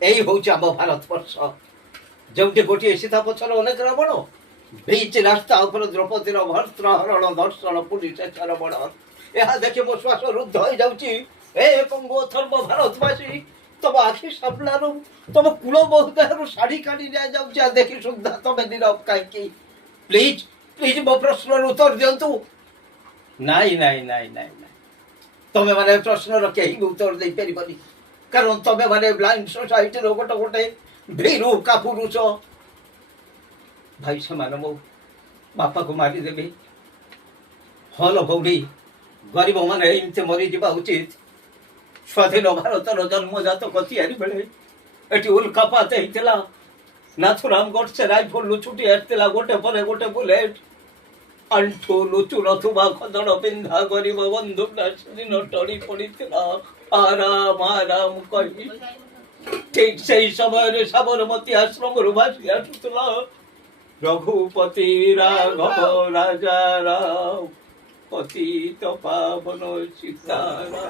এই হচ্ছে ଆମ ଭାରତବର୍ଷ, ଯୋଉଠି ଗୋଟିଏ ସୀତା ପଛରେ ଅନେକ ରାବଣ, ବିଚ୍ ରାସ୍ତା ଉପରେ ଦ୍ରୌପଦୀର ବସ୍ତ୍ର ହରଣ ଦର୍ଶନ ପୁରୀ ଶେଷର ବଡ଼। ଏହା ଦେଖି ମୋ ଶ୍ୱାସ ରୁଦ୍ଧ ହୋଇଯାଉଛି। ଏ ପଙ୍ଗୋଥର୍ବ ଭାରତବାସୀ, ତମ ଆଖି ସାମ୍ନାରୁ ତମ କୁଳ ବହୁଦେହରୁ ଶାଢ଼ୀ କାଢ଼ି ନିଆଯାଉଛି। ଦେଖି ସୁଦ୍ଧା ତମେ ନିରବ କାହିଁକି? ପ୍ଲିଜ୍ ପ୍ଲିଜ୍ ମୋ ପ୍ରଶ୍ନର ଉତ୍ତର ଦିଅନ୍ତୁ। ନାଇଁ ନାଇଁ ନାଇଁ ନାଇଁ ନାଇଁ, ତମେ ମାନେ ପ୍ରଶ୍ନର କେହି ବି ଉତ୍ତର ଦେଇପାରିବନି, କାରଣ ତମେ ମାନେ ବ୍ଲାଇଣ୍ଡ ସୋସାଇଟିର ଗୋଟେ ଗୋଟେ ଭୀରୁ କାପୁରୁଷ। ଭାଇ ସେମାନେ ମୋ ବାପାକୁ ମାରିଦେବେ। ହଲ ଭଉଣୀ, ଗରିବ ମାନେ ଏମିତି ମରିଯିବା ଉଚିତ। ସ୍ୱାଧୀନ ଭାରତର ଜନ୍ମଜାତକ ତିଆରି ବେଳେ ଏଠି ଉଲ୍କାପାତ ହେଇଥିଲା। ନାଥୁରାମ ଗଡ଼ସେ ରାଇଫଲ ଛୁଟି ଆସିଥିଲା, ଗୋଟେ ପରେ ଗୋଟେ ବୁଲେଟ। ଆଣ୍ଠୁ ଲୁଚୁ ନଥିବା ଖଦଡ଼ ପିନ୍ଧା ଗରିବ ବନ୍ଧୁ ସେଦିନ ଟଳି ପଡ଼ିଥିଲା ଆରାମ ଆରାମ କହି। ଠିକ ସେଇ ସମୟରେ ସାବରମତୀ ଆଶ୍ରମରୁ ଭାସି ଆସୁଥିଲା ରଘୁପତି ରାଘବ ରାଜା ରାମ, ପତିତ ପାବନ ସୀତାରାମ।